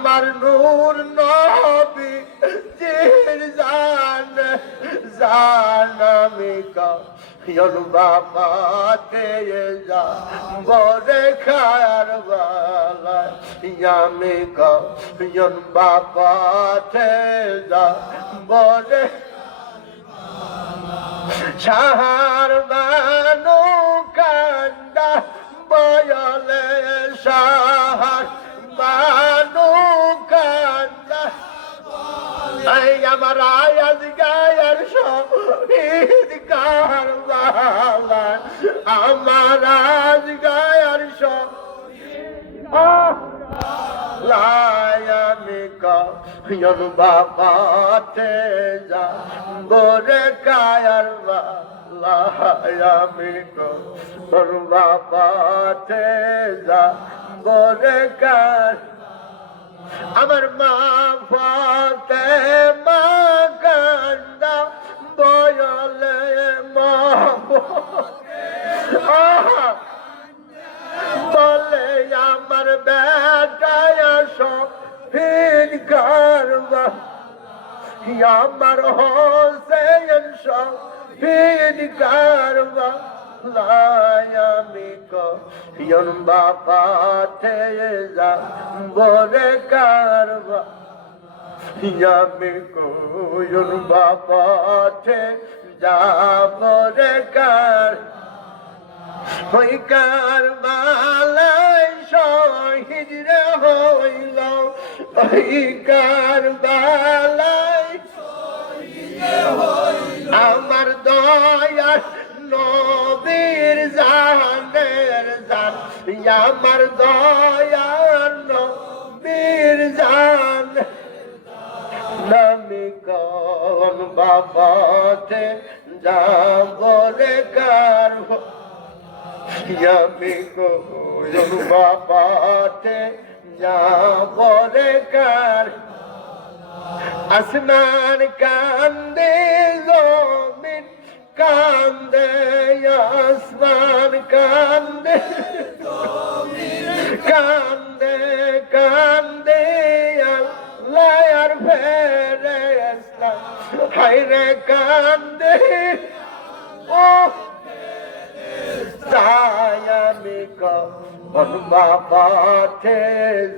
আমার নূর নবী জির জান জানামিকা ইয়ন বাবাতে যা বরে খায়ার বালা ইয়ামিকা ইয়ন বাবাতে যা বরে সাহার বানু কান্দা বয়লে আমার আয়াজ গায়ার শহীদ কারবালা আমার আজ গায়ার শহীদ লায়ামিকা ইয়ন বাবাতে যা গোরে কায়ার লায়ামিকা ইয়ন বাবাতে যা গোরে কার আমার মা ফাতে মা কান্দা বয়লে মা বলে আমার বেটায় শহীদ কারবা আমার হোসেন শহীদ কারবা লায়ামিক ইয়ন বাপাতে যা যা বরে কারবা ওই কারবালাই শহীদ রে হইল। কারবালাই আমার জান আমার দয়ার নবীর জান। নামি কন বাবাতে যাবরে কারবা আমি গোয়ন বাবাতে যাবরে কার আসমান কান্দে, জমিন কান্দে, আসমান কান্দে। হাইরে কান্দে। ও। সায়ামিকা বনবা পাঠে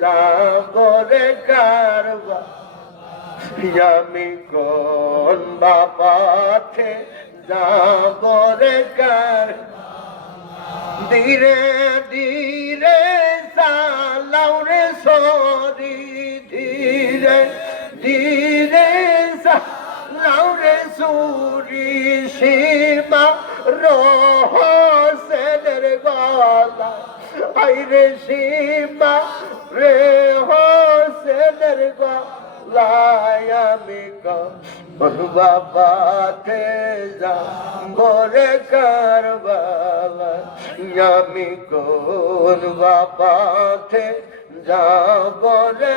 যাগরে কারবা? আমি কোন বাপাঠে যাগরে কার ধীরে ধীরে সালাও রে সরি ধীরে ধীরে। সুরি সীমা রহসেনের গলা। আইরে সীমা রে হোসেনের গলায় আমি যা বরে কারবালা। আমি কোন যা বরে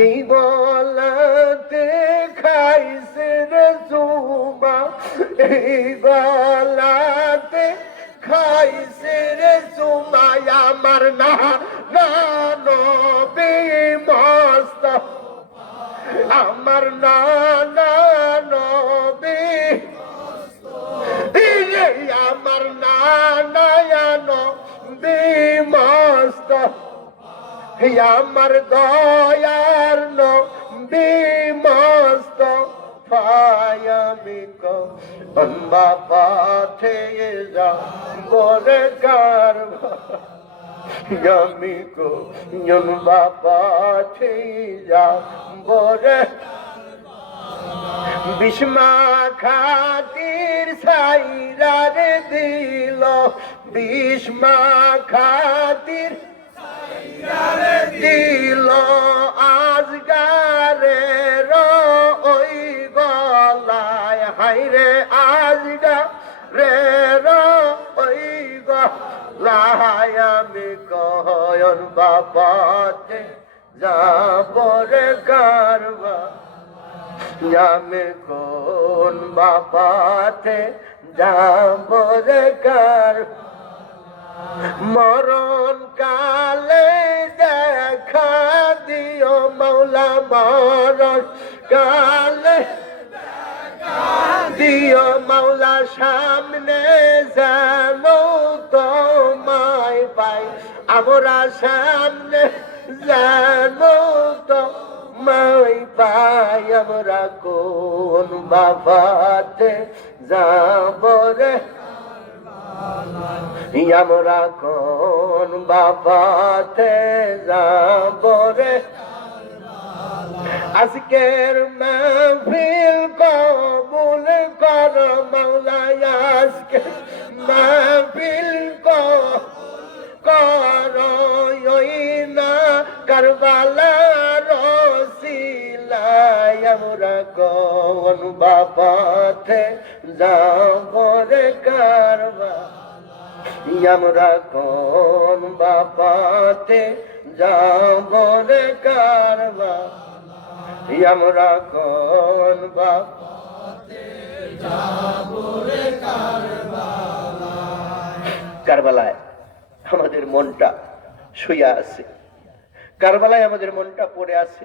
এই বলাতে বলাতে খাইছে রে জুমা আমার না নবী মস্ত। আমার না নবী আমার না নবী মস্ত। আমার দয়ার নবী মস্ত। ফায়ামিক অম্বা পাথে যা বরে কারবা ইয়ামিক অম্বা পাথে যা বরে বিষ্মা খাতির সাইরারে দিল। বিষ্মা খাতির দিল আজগারে ওই আজগা রে রই গো। লাহাই আমি কয়ন বাপাতে যাব রে কারবা। আমি কোন বাপাতে যাব রে কার মরণ কালে দেখা দিও মৌলা মরণ কালে দিও মৌলা সামনে জানো তোমায় পাই। আমরা সামনে জানো তো মাই পাই। আমরা কোন বাবাতে যাব রে? আমরা কোন বাবাতে যাব রে? আজকের মাহফিল কবুল কর মৌলাই আজকে মাহফিল কর না কারবালা আমরা কোন বাবাতে যাব রে কারবা আমরা কোন বাপাতে যাব কারবা আমরা কোন বাপ কারবালায় আমাদের মনটা শুয়ে আছে। কারবালায় আমাদের মনটা পড়ে আছে।